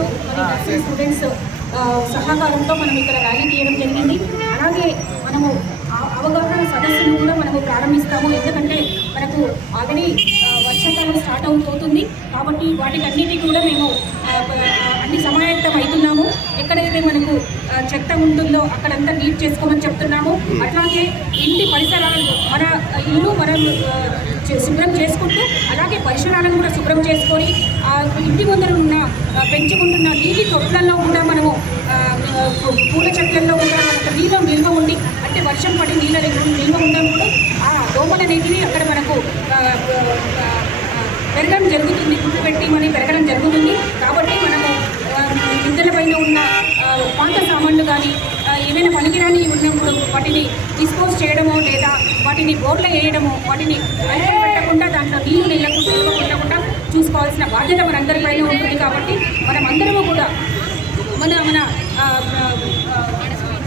మరి nursing students సహకారంతో మనం ఇక్కడ ర్యాలీ తీయడం జరిగింది. అలాగే మనము అవగాహన సదస్సును కూడా మనము ప్రారంభిస్తాము. ఎందుకంటే మనకు ఆల్రెడీ వర్షాకాలం స్టార్ట్ అవుతుంది. కాబట్టి వాటికి కూడా మేము అన్ని సమాయత్తం అవుతున్నాము. ఎక్కడైతే మనకు చెత్త ఉంటుందో అక్కడంతా నీట్ చేసుకోమని చెప్తున్నాము. అట్లాగే ఇంటి పరిసరాలను మన ఇల్లు మనం చే- శుభ్రం చేసుకుంటూ అలాగే పరిసరాలను కూడా శుభ్రం చేసుకొని ఇంటి ముందర పెంచుకుంటున్న నీటి తొట్లలో కూడా మనము పూల చెట్లలో కూడా మనకు నీళ్ళ నిల్వ ఉండి అంటే వర్షం పడి నీళ్ళ నిల్వ- ఉండడం కూడా ఆ దోమలు అనేటివి అక్కడ మనకు పెరగడం జరుగుతుంది. గుడ్లు పెట్టి మరి పెరగడం జరుగుతుంది. కాబట్టి మనము ఆ, పైన ఉన్న పాత సామాన్లు కానీ ఏమైనా పనికిరాని ఉన్నప్పుడు వాటిని డిస్పోజ్ చేయడమో లేదా వాటిని బోర్ల వేయడమో వాటిని పెట్టకుండా దాంట్లో బాధ్యత మనందరిపైన ఉంటుంది కాబట్టి మనం అందరము కూడా మన మన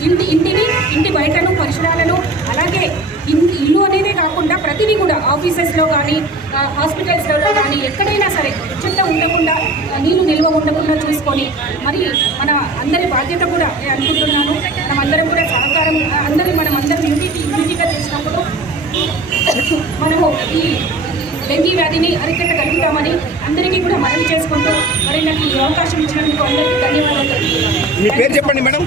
ఇంటి ఇంటిని ఇంటి బయటను పరిసరాలను అలాగే ఇన్- ఇల్లు అనేదే కాకుండా ప్రతిదీ కూడా ఆఫీసెస్లో కానీ హాస్పిటల్స్లో కానీ ఎక్కడైనా సరే చెత్త ఉండకుండా నీళ్ళు నీళ్ళు నిల్వ ఉండకుండా చూసుకొని మరి మన అందరి బాధ్యత కూడా నేను అనుకుంటున్నాను. మనం అందరం కూడా సహకారం అందరూ మనం అందరం యూనిటీ యూనిటీగా చేసినప్పుడు మనము ఈ డెంగీ వ్యాధిని అరికట్టగలుగుతామని అందరికీ కూడా చేసుకుంటూ మరి నాకు ఈ అవకాశం ఇచ్చినందుకు అందరికీ ధన్యవాదాలు మీ పేరు చెప్పండి మేడం.